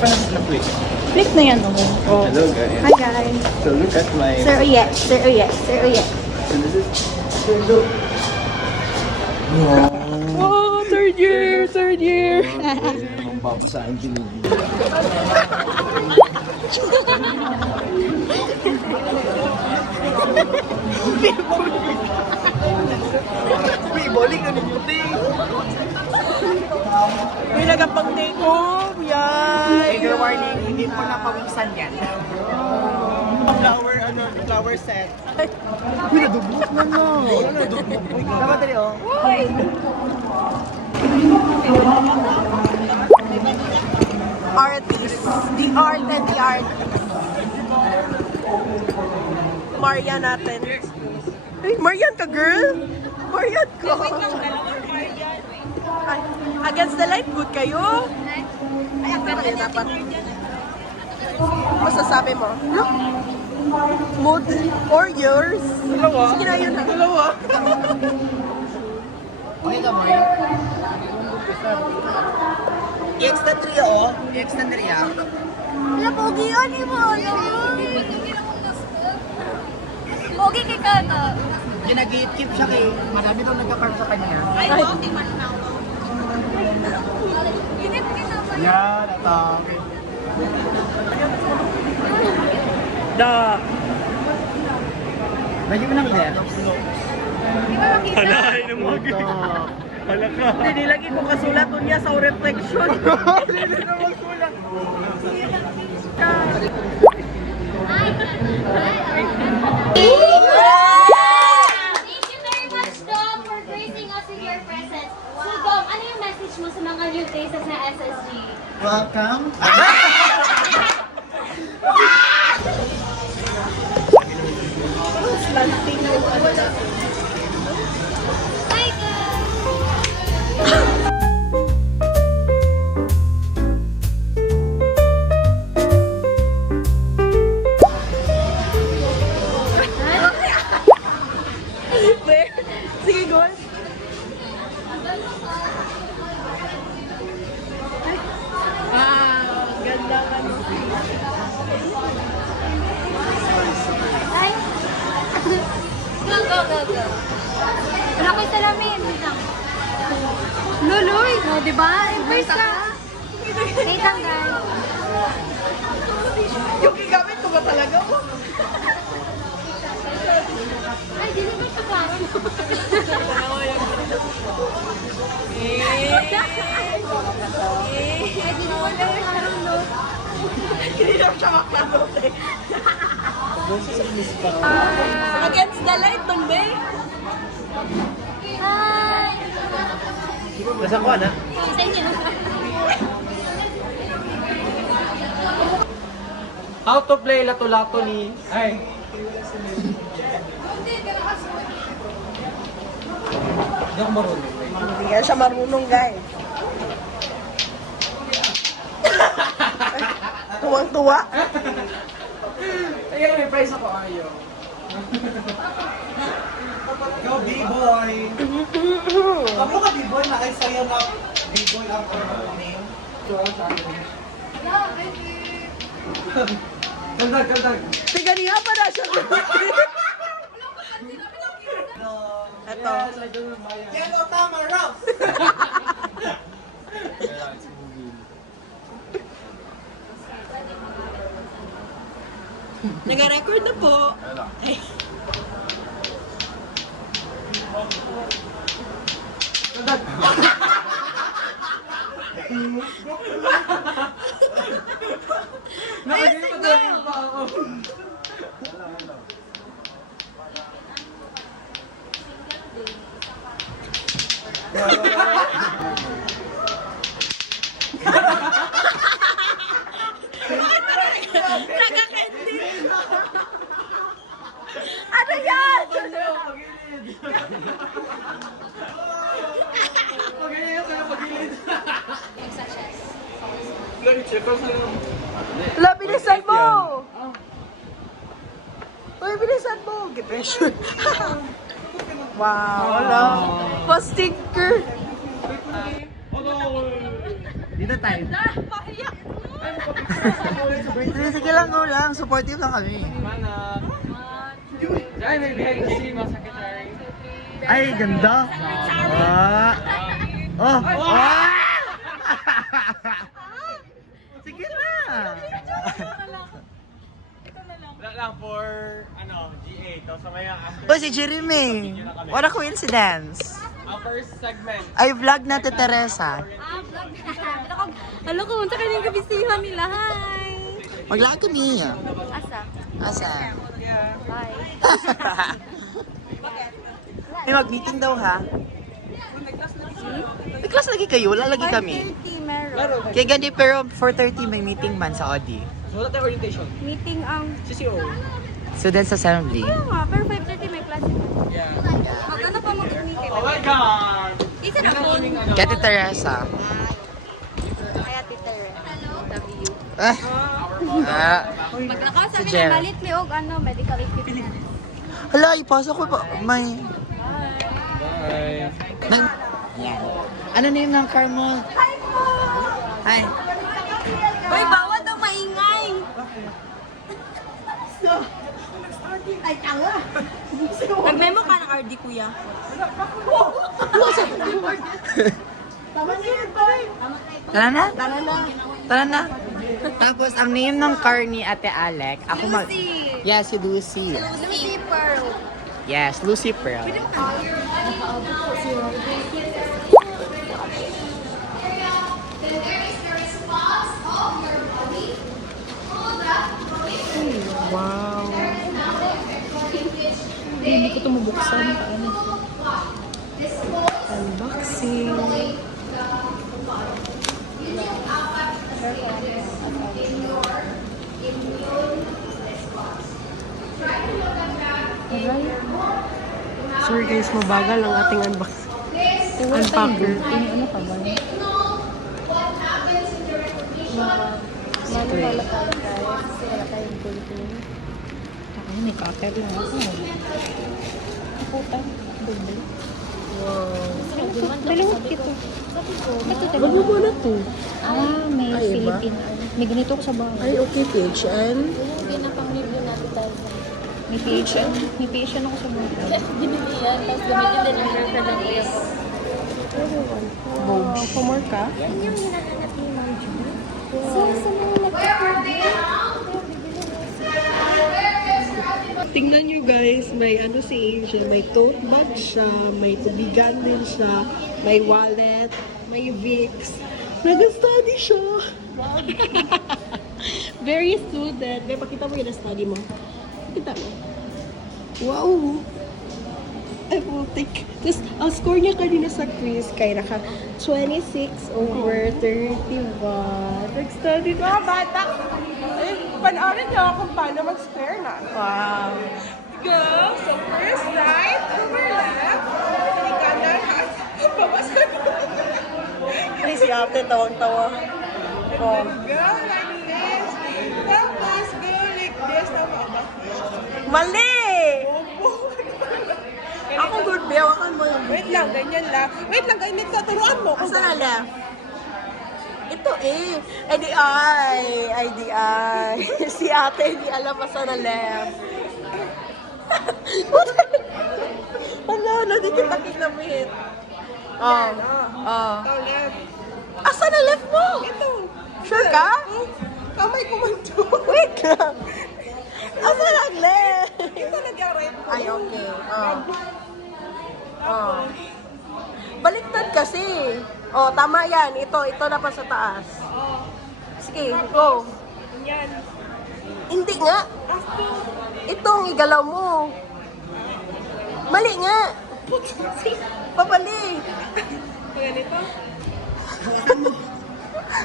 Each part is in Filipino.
pa na-click. Click na yan, oh. Hello guys. Hi, guys. So look at my... Sir Uye. Sir Uye. Sir Uye. So this is... Oh, third year. Third year. Ang babasahin pinigil. Uy, bowling na ninyo, May nagapang take home. Yan. Trigger warning, hindi po napabuksan yan. Flower set. Uy, nadugbot na no. Nadugbot. Dapat dali, oh. Artist. The art and the art. Marian natin. Hey, Marian ka, girl? Marian ka. Ay, against the light, good kayo? Ay, ako kayo dapat. Masasabi mo? Look. Mood or yours? Dalawa. Sige na yun, ha? Dalawa. Okay ka, Mark? I-extend 3, oh. I-extend 3, ah. Wala, pogi yun, mo, ano? Pogi kay Kana. Ginag-keep siya kay marami daw nagka-carve sa kanya. Ay, pogi man na. Init naman. Yan, ito. Okay. Da. Medyo mo nang there. Halahin ng mga ganyan. Hala ka. Hindi, lagi ko kasulat niya sa reflection. Hindi na magsulat. Thank you very much, Dom, for gracing us with your presence. So, Dom, ano yung message mo sa mga new faces na SSG? Welcome. Hi, guys! Sige, girl. Ganda ka. Hi! Go, go, go, go. Wala ko yung salamin. Wait lang. Luloy! O, diba? Embrace ka. Wait lang, guys. Yung gigamit ko ba talaga mo? Ay, dili ba ito parang? Ay, dili ba ito parang, no? Hindi na siya maklaro eh. Against the light, dun ba eh? Hi! Nasaan ko, anak? Isa niyo. How to play lato-lato ni... Ay. Hindi ako marunong. Hindi nga siya marunong, guys. Tuwang-tuwa. Ayun, may prize ako. Ayaw. Go, B-boy! Kablo ka, B-boy, na ay sayo na B-boy ang name. Kaldag. Tiga niya pa na siya. Ito. Yellow tama, Ross! Nag-record na po. Ay. Nakagay pa talaga pa ako. Nagkakindi. Ano yan? Pagilid sa'yo, pagilid. Wala, bilisan mo! Uy, bilisan mo! Get-pressure. Wow, wala. Pa-sticker. Dito tayo. Pahiyak mo! Sige lang, go lang. Supportive lang kami. Ay, ganda. Oh. Sige na. Wala lang for, G8. So, may after Oh, si Jeremy. What a coincidence. ang first segment. Ay, vlog na to Teresa. Vlog na. Alam ko, munta kanyang kabisihan nila. Hi! Maglaan kami. Asa? Asa? Bye. Ay, mag-meeting daw ha? May class lagi kayo? Wala lagi kami. 5:30 meron. Kaya gandi pero 4:30 may meeting man sa Audi. So, wala tayong orientation. Meeting ang... CCO. Students Assembly. Oo nga, pero 5:30 may class. Yeah. Magkano pa mag-meeting? Oh my God! Isa na po. Kaya ti Teresa. Kaya tita Ren. Love you. Pag nakausap Si na Jer. malit may og medical equipment. Hala, ipasok ko pa. May... Bye. Nang... Yan. Ano na yung ng car mo? Hi. Hoy, bawal daw maingay. Nag-memo ka ng RD, kuya. Tara na? Tara na. Tapos, ang name ng car ni Ate Alec, ako mag... Lucy! Yes, si Lucy. Lucy Pearl. Yes, Lucy Pearl. Wow. Hindi ko ito mabuksan. Unboxing. Sorry guys, mabagal ang ating unboxing. Unpacker. Ano pa ba? Maniwala tayo guys. Kasi wala tayong gulpin. Ay, may cutter lang ako. Puta. Bumbi. Wow. Dalawang kito. Wag mo muna to. May Ay, iba? Philippine. May ganito ko sa bahay. Ay, okay, PHN. Yung pinapang-review natin tayo. May PHN. May PHN ako sa bahay. Binibigyan. Tapos gamitin din ang girlfriend ko yung Wow, pamor ka? yan yung hinahanap ni Mom Julie. So, sa mga nagkakabit. Tingnan nyo guys, may ano si Angel, may tote bag siya, may tubigan din siya, may wallet, may Vicks. Nag-study siya. Very student. May pakita mo yung study mo. Pakita mo. Wow! I will take. Tapos, ang score niya kanina sa quiz, kaya naka 26 over 31. Nag-study na. Bata! Eh, panoorin niyo kung paano mag-square na. Wow! Go! So, first right, over left. Hindi ka na. Bawas ka na. Ay, si ate, tawang-tawa. Oh. Go like this. Tapos, go like this. Tama ba? Mali! Ako good, be. Hawakan mo yung wait lang, ganyan lang. Wait lang, ganyan ka. Turuan mo. Asa na left? Ito eh. Ay di ay. Ay di ay. Si ate, hindi alam asa na left. Ano, di kita kinamit. Oh. Oh. Asa na left mo? Ito. Sure ka? Kamay ko man to. Wait lang. Asa na left? Ito nag-right ko. Ay, okay. Oh. Oh. Baliktad kasi. Oh, tama yan. Ito na pa sa taas. Sige, go. Yan. Hindi nga. Itong igalaw mo. Mali nga. Pabali. Ganito?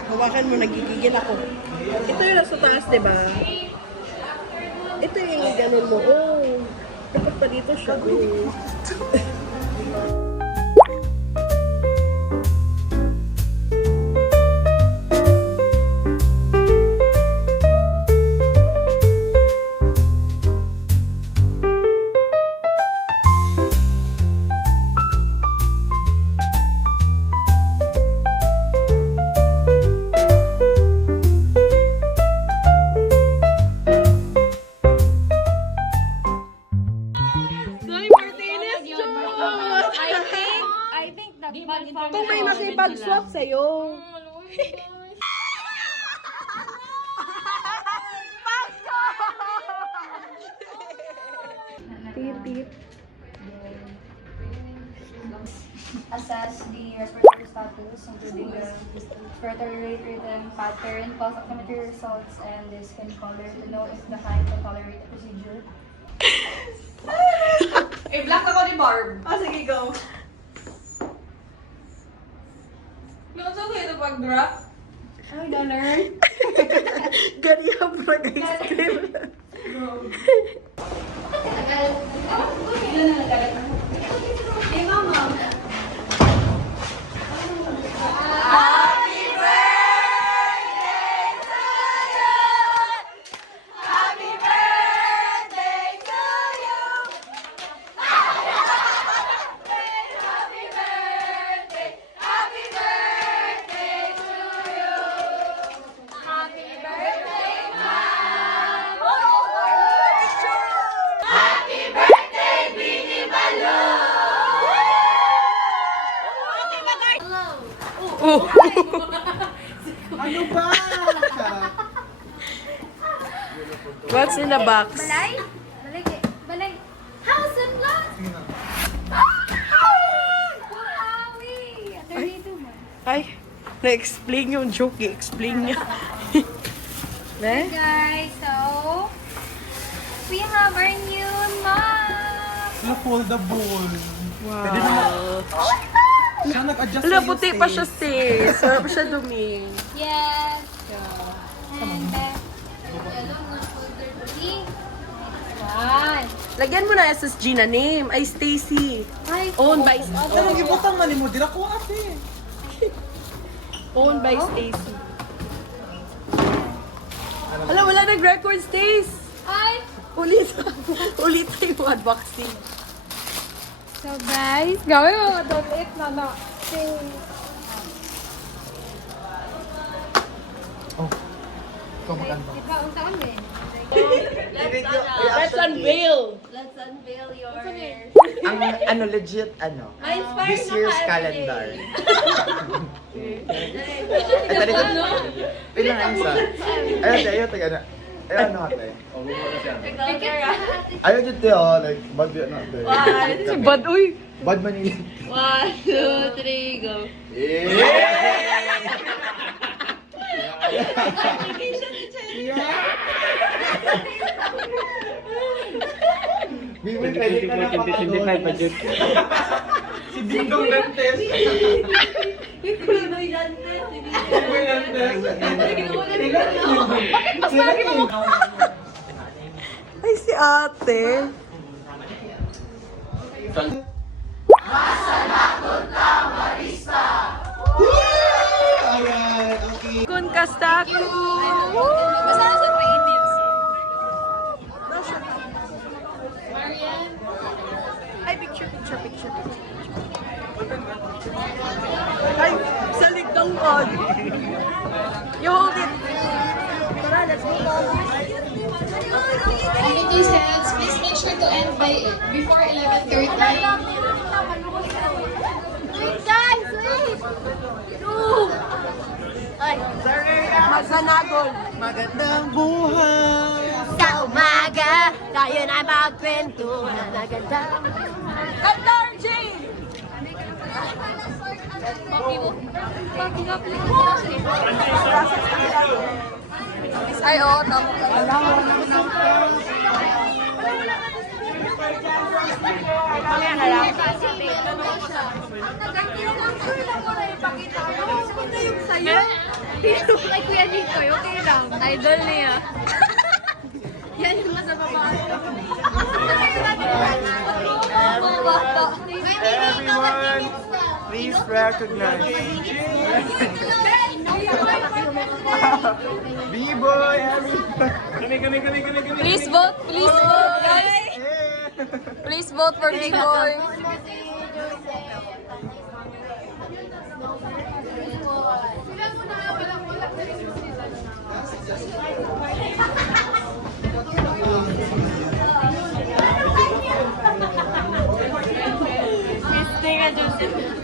Hawakan mo, nagigigil ako. Ito yung nasa taas, di ba? Ito yung ganun mo. Oh, dapat pa dito siya. Sinong may makipag-swap sa'yo? Tip. Assess the respiratory status, including the respiratory rate, rhythm, pattern, pulse oximetry results, and the skin color to know if the client can tolerate the procedure. I-block ako ni Barb. Oh, sige, go. Noon sa kayo ito pag-drop? Ay, dollar. Ganyan po ice cream. Ano ba? What's in the box? Balay? Balay. House and lot! Wow! Underneath mo. Ay, na-explain yung joke. I-explain niya. Hey guys, so we have our new map. Foldable. Wow. Siya nag-adjust Ala, sa'yo, puti pa Stace. siya, sis. Sarap pa siya dumi. Yes. And see? One. Lagyan mo na SSG na name. Ay, Stacy. Ay, Owned by Ano, gibutang man mo. Dira ko ate. Owned by Stacy. Hala, wala nag-record, Stace. Ay! Ulit yung unboxing. So guys, gawin mo don't eat na. Oh. Ikaw maganda. Diba, untaan mo eh. Let's unveil. Ang ano, legit, ano, this year's calendar. Ay, tali ko. Pilang ang isa. Ayun, tayo, taga na. Ayun, ano ate? Ayun, dito tayo, like, bad yun na ate. Si Bad, uy. Bad Manila. 1, 2, 3, go. Bibi, pwede ka na papanood. Si Dingdong Dantes. Kuloy Dantes. Kuloy Dantes. Ay, si ate. Alright, okay. Kun kastaku. Basta sa creatives. Ay, picture. Ay, sa ligtang pod. You hold it. Tara, let's go. Committee says, please make sure to end before 11:30. Wait guys, wait! Ay, Magsanagol. Magandang buhay. sa umaga, tayo na magkwentuhan. Magandang Kandar, Jay! Ay, oo, tama ka. Mamaya na lang. Kay Kuya Nico, okay lang. Idol niya. Yan yung nasa baba. Everyone, please recognize. B-boy, everyone. Please vote, guys. Please vote for B-Boy.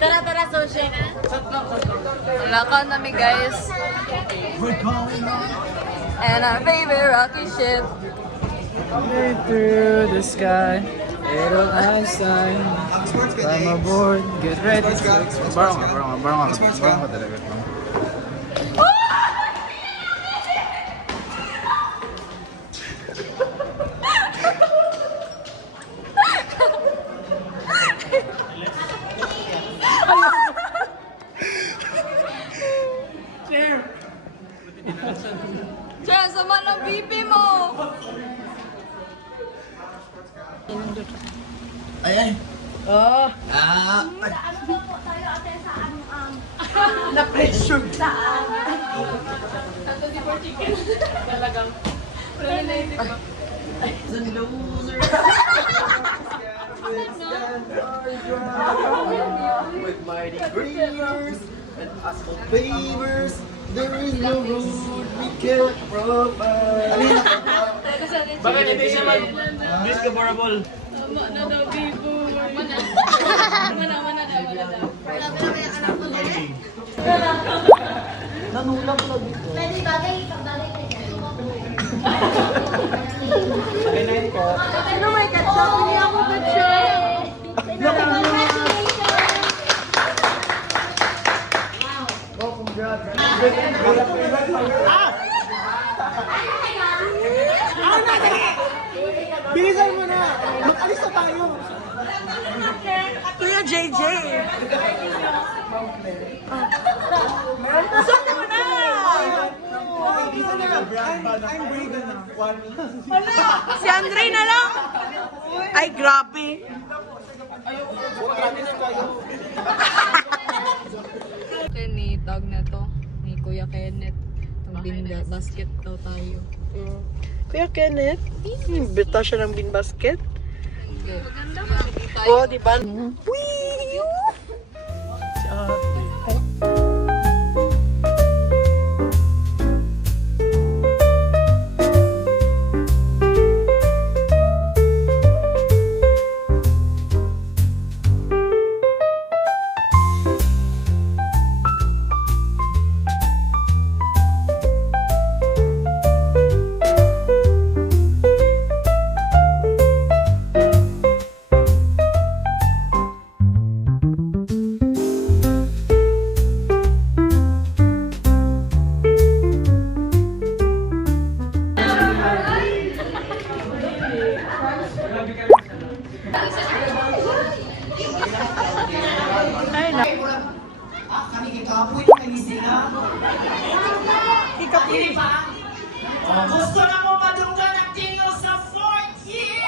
Tara, social. Lakad namin guys. And our favorite rocket ship. Through the sky, it'll outside. Climb aboard, get ready. Barang talaga. Diyan, sama ng bibi mo! Ayan. Oh, Ah. Na-pressure. With mighty greeners and asphalt pavers, there is no road we can't provide. Bakit hindi siya mag-discoverable? ano may katsa? Pili ako katsa. Bilisan mo na! Mag-alis na tayo! Kuya JJ. Suot mo na! I'm breathing na. Si Andre na lang. Ay, grabe. Ni tag na to. Ni Kuya Kenneth. Ang basket daw tayo. Kuya Kenneth, bita siya ng bin basket. Maganda Oh, di ba? Gusto na mo madunggan ang tingo sa 4th year!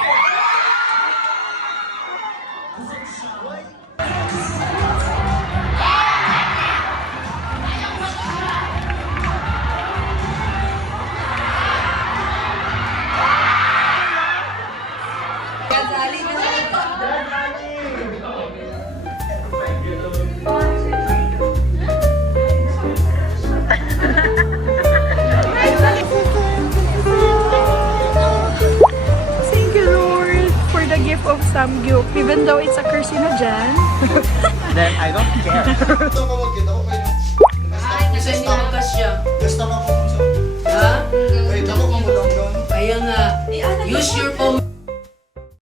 Thank you, Lord, for the gift of Samgyup. Even though it's a carcinogen. Then I don't care. Kasi nilakas siya.